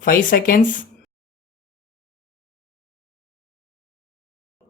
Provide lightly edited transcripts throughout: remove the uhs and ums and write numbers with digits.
5 seconds.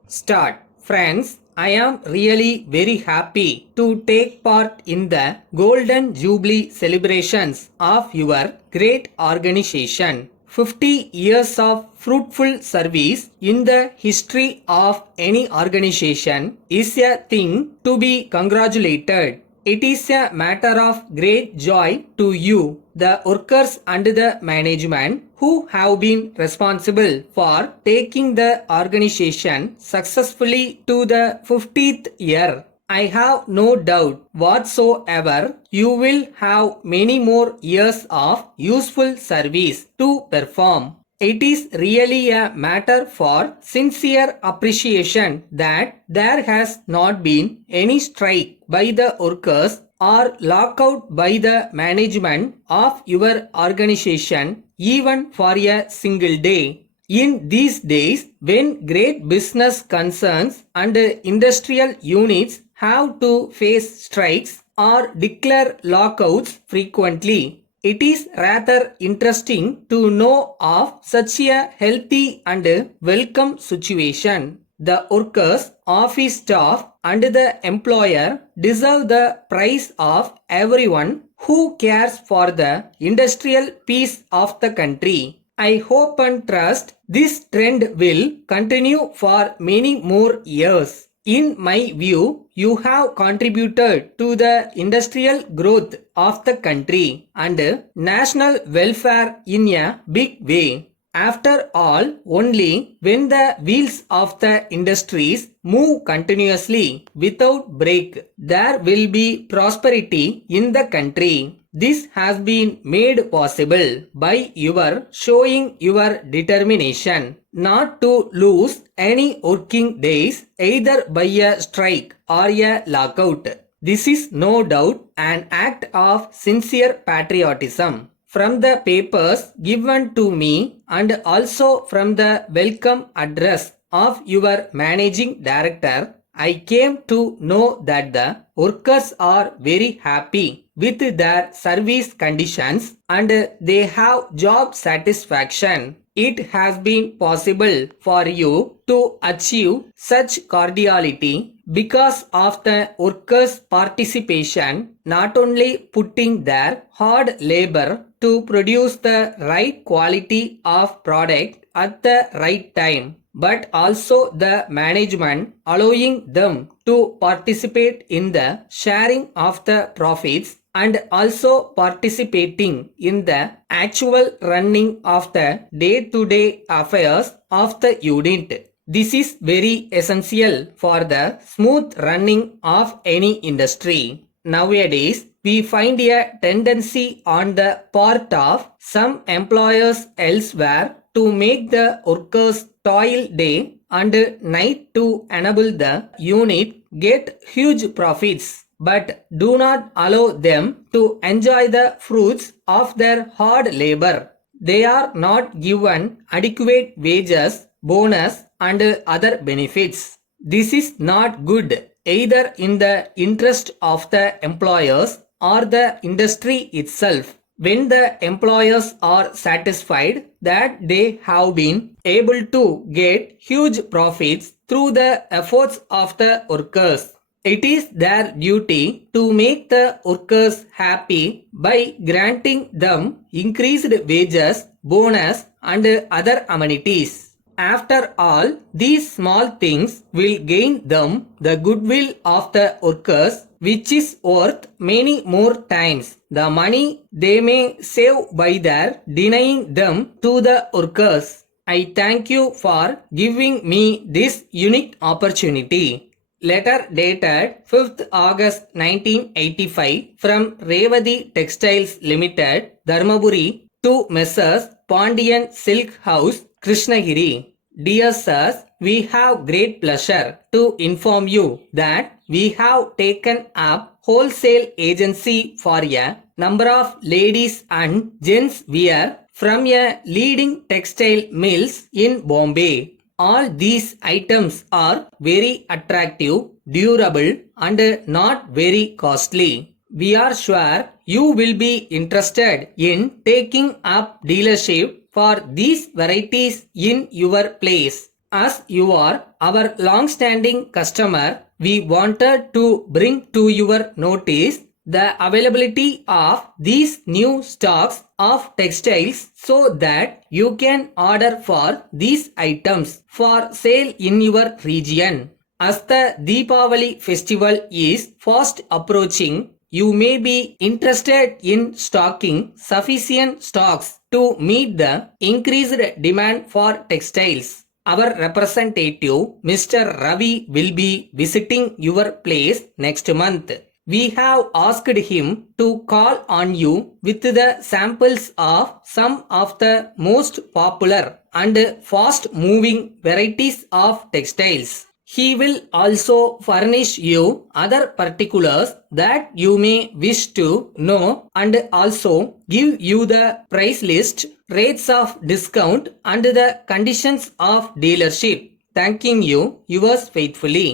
Start. Friends, I am really very happy to take part in the Golden Jubilee celebrations of your great organization. 50 years of fruitful service in the history of any organization is a thing to be congratulated. It is a matter of great joy to you, the workers and the management who have been responsible for taking the organization successfully to the 50th year. I have no doubt whatsoever you will have many more years of useful service to perform. It is really a matter for sincere appreciation that there has not been any strike by the workers or lockout by the management of your organization even for a single day. In these days, when great business concerns and industrial units have to face strikes or declare lockouts frequently, it is rather interesting to know of such a healthy and welcome situation. The workers, office staff, and the employer deserve the praise of everyone who cares for the industrial peace of the country. I hope and trust this trend will continue for many more years. In my view, you have contributed to the industrial growth of the country and national welfare in a big way. After all, only when the wheels of the industries move continuously without break, there will be prosperity in the country. This has been made possible by your showing your determination not to lose any working days either by a strike or a lockout. This is no doubt an act of sincere patriotism. From the papers given to me and also from the welcome address of your managing director, I came to know that the workers are very happy with their service conditions and they have job satisfaction. It has been possible for you to achieve such cordiality because of the workers' participation, not only putting their hard labor to produce the right quality of product at the right time, but also the management allowing them to participate in the sharing of the profits and also participating in the actual running of the day-to-day affairs of the unit. This is very essential for the smooth running of any industry. Nowadays, we find a tendency on the part of some employers elsewhere to make the workers toil day and night to enable the unit get huge profits, but do not allow them to enjoy the fruits of their hard labor. They are not given adequate wages, bonus, and other benefits. This is not good either in the interest of the employers or the industry itself. When the employers are satisfied that they have been able to get huge profits through the efforts of the workers, it is their duty to make the workers happy by granting them increased wages, bonus, and other amenities. After all, these small things will gain them the goodwill of the workers, which is worth many more times the money they may save by their denying them to the workers. I thank you for giving me this unique opportunity. Letter dated 5th August 1985 from Revati Textiles Limited, Dharmaburi to Messrs. Pandian Silk House, Krishnagiri. Dear sirs, we have great pleasure to inform you that we have taken up wholesale agency for a number of ladies and gents wear from a leading textile mills in Bombay. All these items are very attractive, durable and not very costly. We are sure you will be interested in taking up dealership for these varieties in your place. As you are our long-standing customer, we wanted to bring to your notice the availability of these new stocks of textiles so that you can order for these items for sale in your region. As the Deepavali festival is fast approaching, you may be interested in stocking sufficient stocks to meet the increased demand for textiles. Our representative, Mr. Ravi, will be visiting your place next month. We have asked him to call on you with the samples of some of the most popular and fast moving varieties of textiles. He will also furnish you other particulars that you may wish to know and also give you the price list, rates of discount and the conditions of dealership. Thanking you, yours faithfully.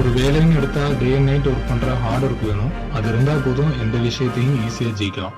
ஒரு வேலைன்னு எடுத்தா day and night work பண்ற hard work வேணும். அது இருந்தா போதும் எந்த விஷயத்தையும் ஈஸியா ஜெயிக்கலாம்.